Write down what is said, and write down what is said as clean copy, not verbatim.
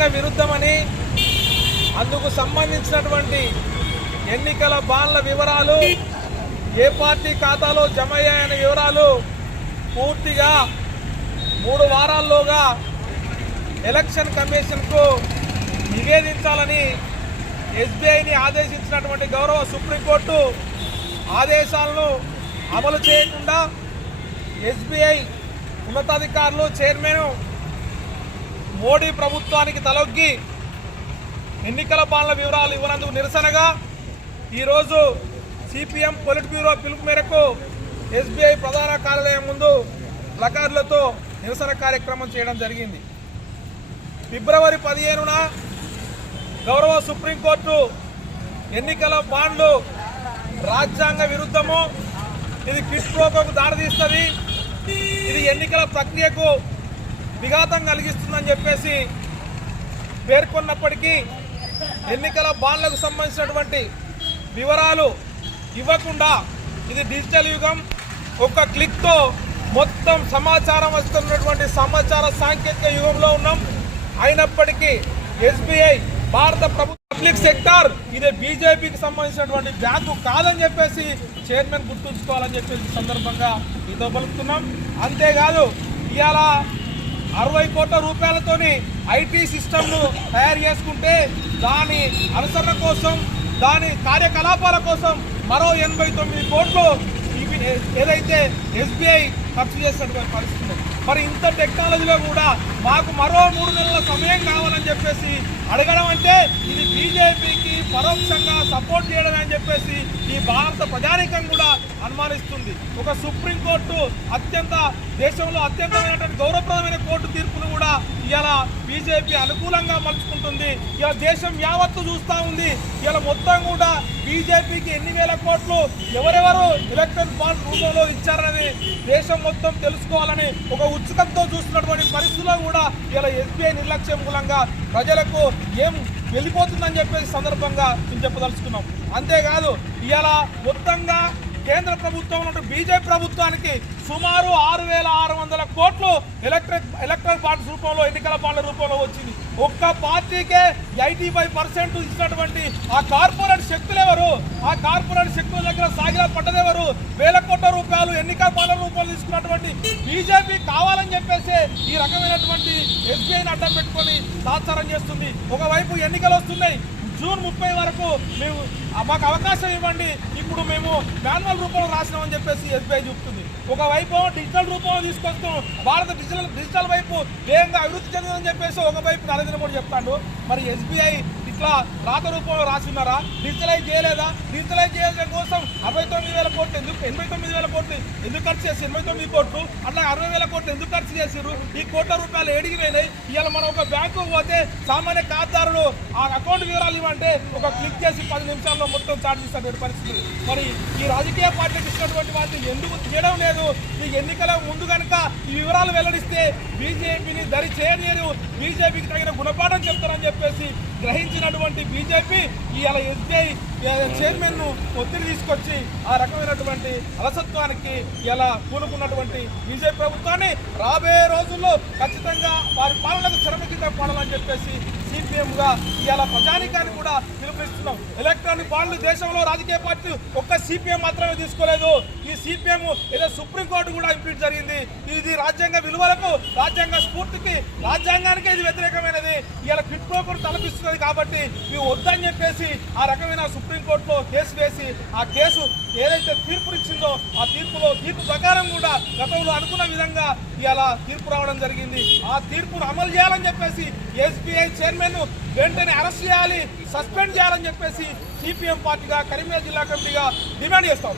రాజ్యాంగ విరుద్ధమని అందుకు సంబంధించినటువంటి ఎన్నికల బాండ్ల వివరాలు ఏ పార్టీ ఖాతాలో జమ అయ్యాయనే వివరాలు పూర్తిగా 3 వారాల్లోగా ఎలక్షన్ కమిషన్కు నివేదించాలని ఎస్బీఐని ఆదేశించినటువంటి గౌరవ సుప్రీంకోర్టు ఆదేశాలను అమలు చేయకుండా ఎస్బీఐ ఉన్నతాధికారులు చైర్మన్ మోడీ ప్రభుత్వానికి తలొగ్గి ఎన్నికల బాండ్ల వివరాలు ఇవ్వనందుకు నిరసనగా ఈరోజు సిపిఎం పొలిట్ బ్యూరో పిలుపు మేరకు ఎస్బీఐ ప్రధాన కార్యాలయం ముందు ప్లకార్డులతో నిరసన కార్యక్రమం చేయడం జరిగింది. ఫిబ్రవరి 15న గౌరవ సుప్రీంకోర్టు ఎన్నికల బాండ్లు రాజ్యాంగ విరుద్ధము, ఇది క్విడ్ ప్రోకోకు దారితీస్తుంది, ఇది ఎన్నికల ప్రక్రియకు విఘాతం కలిగిస్తుందని చెప్పేసి పేర్కొన్నప్పటికీ ఎన్నికల బాండ్లకు సంబంధించినటువంటి వివరాలు ఇవ్వకుండా ఇది డిజిటల్ యుగం, ఒక క్లిక్తో మొత్తం సమాచారం వస్తున్నటువంటి సమాచార సాంకేతిక యుగంలో ఉన్నాం. అయినప్పటికీ ఎస్బీఐ భారత ప్రభుత్వ పబ్లిక్ సెక్టార్ ఇది బీజేపీకి సంబంధించినటువంటి బ్యాంకు కాదని చెప్పేసి చైర్మన్ గుర్తుంచుకోవాలని చెప్పేసి సందర్భంగా ఇదో పలుకుతున్నాం. అంతేకాదు ఇవాళ 60 కోట్ల రూపాయలతోని ఐటీ సిస్టమ్ను తయారు చేసుకుంటే దాని అనుసరణ కోసం, దాని కార్యకలాపాల కోసం మరో 89 కోట్లు ఏదైతే ఎస్బీఐ ఖర్చు చేసినటువంటి పరిస్థితి. మరి ఇంత టెక్నాలజీలో కూడా మాకు మరో 3 నెలల సమయం కావాలని చెప్పేసి అడగడం అంటే ఇది బీజేపీకి పరోక్షంగా సపోర్ట్ చేయడం అని చెప్పేసి ఈ భారత ప్రజానీకం కూడా అనుమానిస్తుంది. ఒక సుప్రీంకోర్టు దేశంలో అత్యంతమైనటువంటి గౌరవప్రదమైన కోర్టు తీర్పును కూడా ఇలా బీజేపీ అనుకూలంగా మలుచుకుంటుంది. ఇలా దేశం యావత్తు చూస్తూ ఉంది. ఇలా మొత్తం కూడా బీజేపీకి ఎన్ని వేల కోట్లు ఎవరెవరు ఎలక్ట్రల్ బాండ్ రూపంలో ఇచ్చారని దేశం మొత్తం తెలుసుకోవాలని ఒక ఉత్సుకతతో చూస్తున్నటువంటి పరిస్థితుల్లో కూడా ఇలా ఎస్బీఐ నిర్లక్ష్యం మూలంగా ప్రజలకు ఏం వెళ్ళిపోతుందని చెప్పేసి సందర్భంగా మేము చెప్పదలుచుకున్నాం. అంతేకాదు ఇలా మొత్తంగా కేంద్ర ప్రభుత్వం బీజేపీ ప్రభుత్వానికి సుమారు 6,600 కోట్లు ఎలక్ట్రల్ బాండ్స్ రూపంలో, ఎన్నికల బాండ్ల రూపంలో వచ్చింది. ఒక్క పార్టీకే 85% ఇచ్చినటువంటి ఆ కార్పొరేట్ శక్తులు ఎవరు? ఆ కార్పొరేట్ శక్తుల దగ్గర సాగిలా పడ్డదెవరు? వేల కోట్ల రూపాయలు ఎన్నికల బాండ్ల రూపంలో తీసుకున్నటువంటి బీజేపీ కావాలని చెప్పేసి ఈ రకమైనటువంటి ఎస్బీఐని అడ్డం పెట్టుకొని తాత్సారం చేస్తుంది. ఒకవైపు ఎన్నికలు వస్తున్నాయి, జూన్ 30 వరకు మేము మాకు అవకాశం ఇవ్వండి, ఇప్పుడు మేము మాన్యువల్ రూపంలో రాసినామని చెప్పేసి ఎస్బీఐ చూపుతుంది. ఒకవైపు డిజిటల్ రూపంలో తీసుకొస్తాం, భారత డిజిటల్ వైపు వేగంగా అభివృద్ధి చెందిందని చెప్పేసి ఒకవైపు నరేంద్ర మోడీ చెప్తాడు. మరి ఎస్బీఐ ఇట్లా రాత రూపంలో రాసిన్నారా? డిజిటలైజ్ చేయలేదా? డిజిటలైజ్ చేయడం కోసం 69,000 కోట్లు ఎందుకు, 89,000 కోట్లు ఎందుకు ఖర్చు చేసి 89 కోట్లు అట్లా 60,000 కోట్లు ఎందుకు ఖర్చు చేసారు? ఈ కోట్ల రూపాయలు ఏడిగిపోయినాయి. ఇవాళ మనం ఒక బ్యాంకు పోతే సామాన్య ఖాతాదారుడు ఆ అకౌంట్ వివరాలు ఇవ్వంటే ఒక క్లిక్ చేసి 10 నిమిషాల్లో మొత్తం చార్జ్ చేసిన పరిస్థితి. మరి ఈ రాజకీయ పార్టీకి ఇచ్చినటువంటి వాటిని ఎందుకు తీయడం లేదు? ఈ ఎన్నికల ముందు కనుక ఈ వివరాలు వెల్లడిస్తే బీజేపీని దరి చేయలేరు, బీజేపీకి తగిన గుణపాఠం చెప్తారని చెప్పేసి గ్రహించినటువంటి బీజేపీ ఇవాళ ఎస్బీఐ చైర్మన్ ను ఒత్తిడి తీసుకొచ్చి ఆ రకమైనటువంటి అలసత్వానికి ఇలా కూనుకున్నటువంటి బీజేపీ ప్రభుత్వాన్ని రాబోయే రోజుల్లో ఖచ్చితంగా వారి పాలనకు చరమగీతం పాడాలని చెప్పేసి సిపిఎంగా ఇవాళ ప్రజానికాన్ని కూడా పిలుపునిస్తున్నాం. ఎలక్ట్రానిక్ బాండ్లు దేశంలో రాజకీయ పార్టీ ఒక్క సిపిఎం మాత్రమే తీసుకోలేదు. ఈ సిపిఎం ఏదో సుప్రీంకోర్టు కూడా ఇంప్లీట్ జరిగింది. ఇది రాజ్యాంగ విలువలకు, రాజ్యాంగ స్ఫూర్తికి, రాజ్యాంగానికి ఇది వ్యతిరేకమైనది. ఇవాళ క్విడ్ ప్రోకోకు తలపిస్తున్నది కాబట్టి ఇవి వద్దని చెప్పేసి ఆ రకమైన సుప్రీంకోర్టులో కేసు వేసి ఆ కేసు ఏదైతే తీర్పునిచ్చిందో ఆ తీర్పు ప్రకారం కూడా గతంలో అనుకున్న విధంగా ఇవాళ తీర్పు రావడం జరిగింది. ఆ తీర్పును అమలు చేయాలని చెప్పేసి ఎస్బీఐ చైర్మన్ ను వెంటనే అరెస్ట్ చేయాలి, సస్పెండ్ చేయాలని చెప్పేసి సిపిఎం పార్టీగా కరీంనగర్ జిల్లా కమిటీగా డిమాండ్ చేస్తాం.